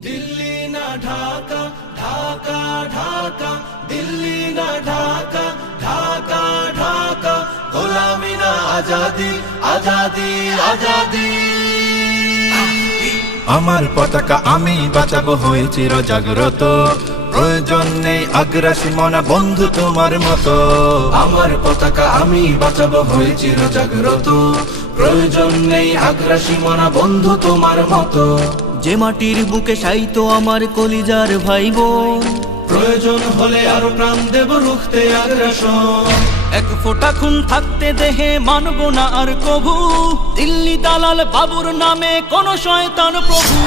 দিল্লি না ঢাকা, ঢাকা ঢাকা, দিল্লি না ঢাকা, ঢাকা ঢাকা, গোলামি না আজাদি, আজাদি আজাদি। আমার পতাকা আমি বাঁচাবো হয়ে চির জাগ্রত, প্রয়োজন নেই আগ্রাসী মনা বন্ধু তোমার মতো। আমার পতাকা আমি বাঁচাবো হয়ে চির জাগ্রত, প্রয়োজন নেই আগ্রাসী মনা বন্ধু তোমার মতো। যে মাটির বুকে সাইতো আমার কলিজার ভাই বোন, প্রয়োজন হলে আরো প্রাণ দেব রুখতে আগ্রাসন। এক ফোঁটা খুন থাকতে দেহে মানব না আর কভু, দিল্লি দালাল বাবুর নামে কোন শয়তান প্রভু।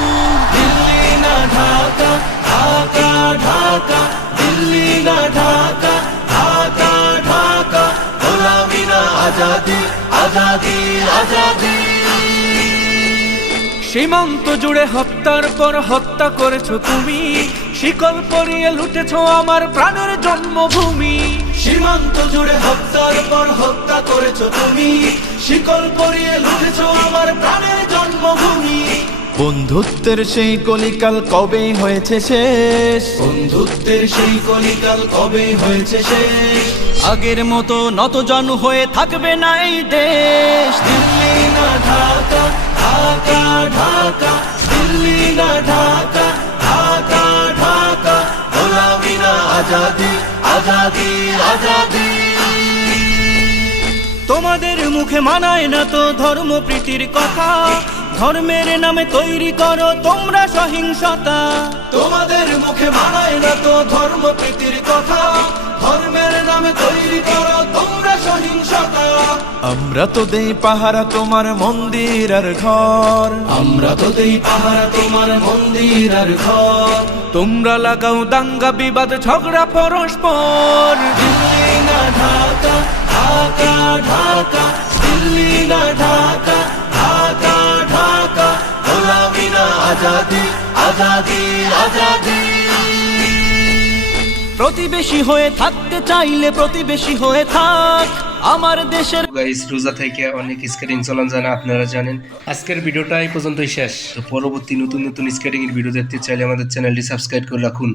দিল্লি না ঢাকা, ঢাকা ঢাকা, দিল্লি না ঢাকা, ঢাকা ঢাকা, গোলামি না আজাদি, আজাদি আজাদি। সীমান্ত জুড়ে হত্যার পর হত্যা করেছো তুমি, শিকল পরিয়ে লুটেছো আমার প্রাণের জন্মভূমি। সীমান্ত জুড়ে হত্যার পর হত্যা করেছো তুমি, শিকল পরিয়ে লুটেছো আমার প্রাণের জন্মভূমি। বন্ধুত্বের সেই কলিকাল কবে হয়েছে শেষ, বন্ধুত্বের সেই কলিকাল কবে হয়েছে শেষ। আগের মতো নতজানু হয়ে থাকবে না এই দেশ। দিল্লি না ঢাকা, ঢাকা ঢাকা, দিল্লি না ঢাকা, ঢাকা ঢাকা, গোলামি না আজাদি, আজাদি আজাদি। তোমাদের মুখে মানায় না তো ধর্মপ্রীতির কথা, ধর্মের নামে তৈরি করো তোমরা সহিংসতা। তোমাদের মুখে মানায় না তো ধর্মপ্রীতির কথা, ধর্মের নামে তৈরি করো তোমরা সহিংসতা। আমরা তো দেই পাহারা তোমার মন্দির আর ঘর, আমরা তো দেই পাহারা তোমার মন্দির আর ঘর। তোমরা লাগাও দাঙ্গা বিবাদ ঝগড়া পরস্পর। দিল্লি না ঢাকা, ঢাকা ঢাকা, দিল্লি না ঢাকা, ঢাকা ঢাকা, গোলামি না আজাদি, আজাদি আজাদি। প্রতিবেশী হয়ে থাকতে চাইলে প্রতিবেশী হয়ে থাক আমার দেশের। গাইস, রোজা থেকে অনেক স্কেটিং চলন জানা আপনারা জানেন। আজকের ভিডিওটা এই পর্যন্তই শেষ। তো পরবর্তী নতুন নতুন স্কেটিং এর ভিডিও দেখতে চাইলে আমাদের চ্যানেলটি সাবস্ক্রাইব করে রাখুন।